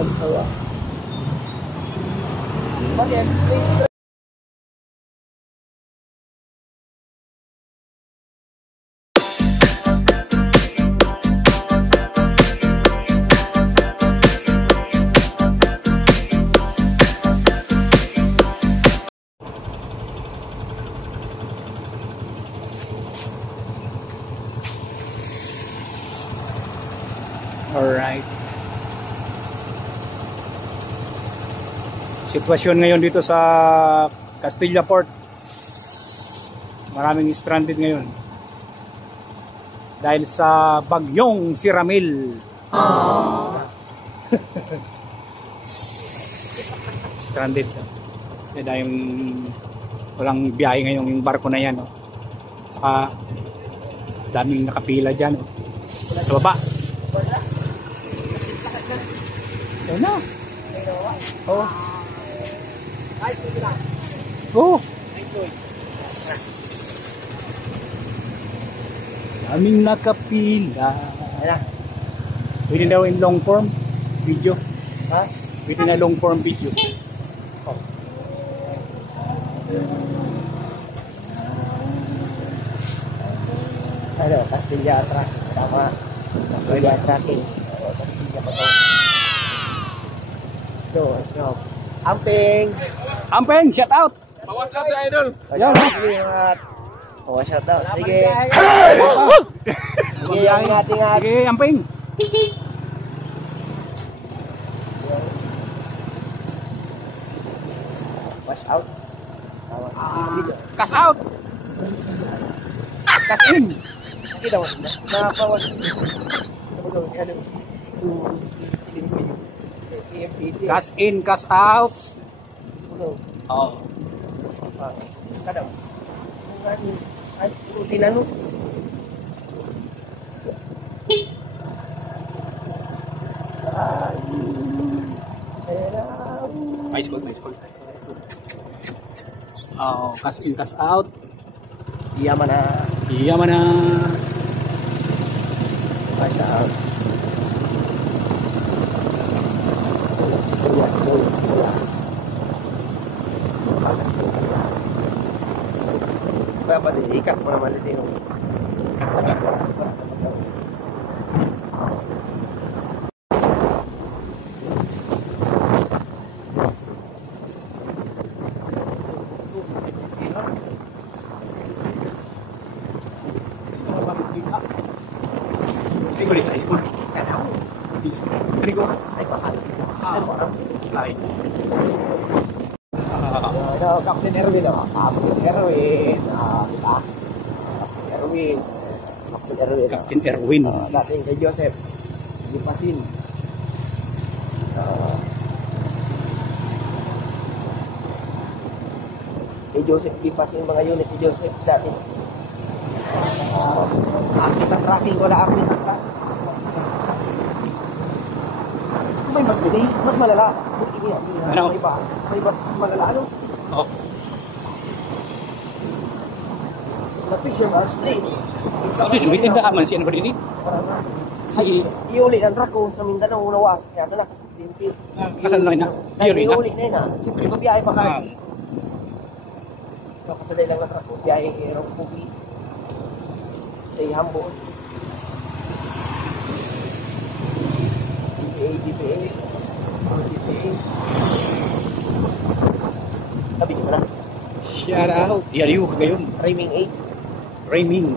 Pagsawa. Bakit? Alright. Sitwasyon ngayon dito sa Castilla Port. Maraming stranded ngayon. Dahil sa bagyong si Ramil. Stranded. Dahil walang biyahe ngayon yung barko na yan. Saka daming nakapila dyan. Sa baba. Ayun na. Oh. Oh. Daming nakapila. Pwede daw in long form video. Ha? Pwede na long form video. Oh. Ano, Castilla Track. Tama. Castilla Tracking. Castilla pa to. No. Amping! Amping, shout out! Bawas natin, idol! Yan! Bawas shout out. Sige! Sige, yung ating Sige, Amping! wash out. Cash out! Cash in! Sige daw. Nakapawas. Cash in, cash out! Oh. Kadang. Ay, tinanong. Nice call. Oh, cash in, cash out. Yaman na. Iya mana? Wash out. Dapat ikat mo naman ito yung Trigo sa ice cream. Trigo. Lain. Captain Erwin oh. Captain Erwin. Captain Erwin. Captain Erwin. Dating kay Joseph. Lipasin. Kay Joseph Lipasin mga unit ni Joseph dati. Kita tracking wala ako yung tracking. May mas gini, mas malala. Ano? May mas malala ano? Oh. Na-fisher marks din. Bitin ka aman si ano ba din? Si iuli ang truck ko sa Mindanao unawas. Kaya na sa Dinpil. kasan lang na. Iuri na. Iuli na yun. Siyempre mabiyahe pa kami. Kapasaday lang na truck ko. Biyahe kay Rong Pugi. Say Hambo. DPA. Sabi niyo ba na? Shout out. Diaryo ngayon. Raiming 8. Raiming.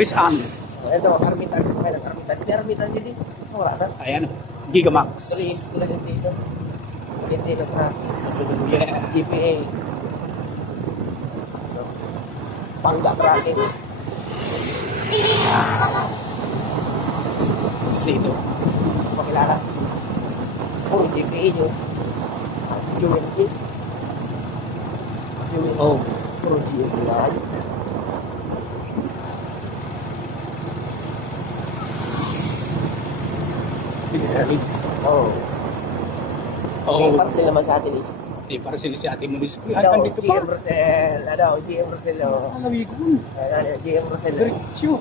Chris Ann. Ito, Karmitan. Karmitan din. Wala na. Ayan. Gigamax. Dito na. Yeah. DPA. Pangga tracking. Sino? Makilala. Oh, DPA nyo. UNT. Oh. Puro GMP. Hindi service. Oh. Oh. Para sila naman sa atin is. Eh, para sila si Ate Munis. Ito, Hanggang dito pa. GM Rosel. GM Rosel. Alawigon. GM Rosel. Diretso.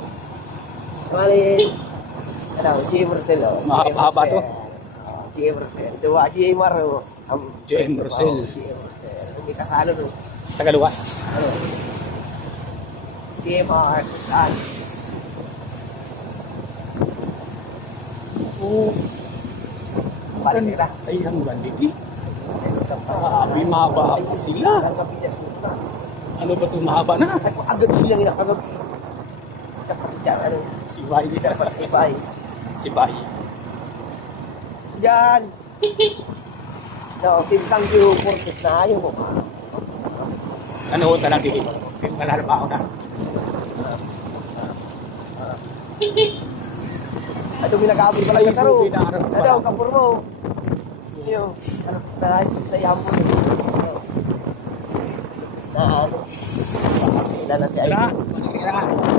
Mali. GM Rosel. Mahaba to. GM Rosel. Diba, GM Maro. JM Rosel. GM Rosel. Hindi kasalo no. Tagaluwas. Ano? GM saan? Oo. Balik kita. Ay, ang gandigi. Mahaba pa sila. Ano ba ito? Mahaba na. Agad bilang yan. Agad. Dapat dyan. Ano? Si Bay. Ibay. Si Bay. Diyan. No, Team Sangyu, porkit na ayaw mo. Ano ho talang digi? Malalabaho na. Ito pinag-aamoy pala yung karo. Pinarap pa Ano, lang. kapur mo. Yung, ano, sa yamo. Na ano. Ilan na si Wala. Ay. Wala.